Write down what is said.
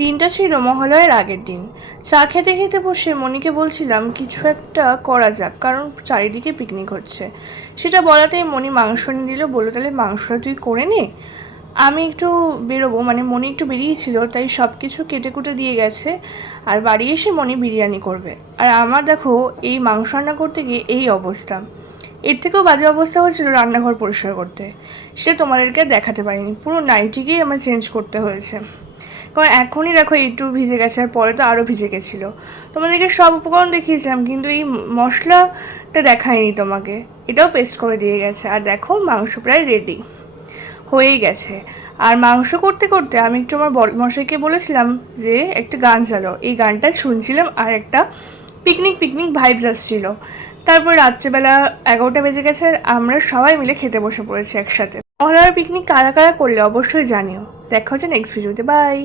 দিনটা ছিল মহালয়ার আগের দিন। চা খেতে খেতে বসে মনিকে বলছিলাম কিছু একটা করা যাক, কারণ চারিদিকে পিকনিক হচ্ছে। সেটা বলাতেই মনি মাংস এনে দিল, বললো তাহলে মাংসটা তুই করে নে। আমি একটু বেরোবো, মানে মনি একটু বেরিয়েছিল, তাই সব কিছু কেটে কুটে দিয়ে গেছে। আর বাড়ি এসে মনি বিরিয়ানি করবে, আর আমার দেখো এই মাংস রান্না করতে গিয়ে এই অবস্থা। এর থেকেও বাজে অবস্থা হচ্ছিল রান্নাঘর পরিষ্কার করতে। সেটা তোমাদেরকে দেখাতে পারিনি, পুরো নাইটিকেই আমার চেঞ্জ করতে হয়েছে। কারণ এখনই দেখো একটু ভিজে গেছে, আর পরে তো আরও ভিজে গেছিলো। তোমাদেরকে সব উপকরণ দেখিয়েছিলাম, কিন্তু এই মশলাটা দেখায়নি তোমাকে। এটাও পেস্ট করে দিয়ে গেছে। আর দেখো মাংস প্রায় রেডি হয়েই গেছে। আর মাংস করতে করতে আমি একটু আমার বড় মশাইকে বলেছিলাম যে একটা গান চালো, এই গানটা শুনছিলাম, আর একটা পিকনিক পিকনিক ভাইবস আসছিল। তারপর রাত্রেবেলা 11টা বেজে গেছে, আর আমরা সবাই মিলে খেতে বসে পড়েছি একসাথে। মহলার পিকনিক কারা কারা করলে অবশ্যই জানিও। দেখা হচ্ছে নেক্সট ভিডিওতে, বাই।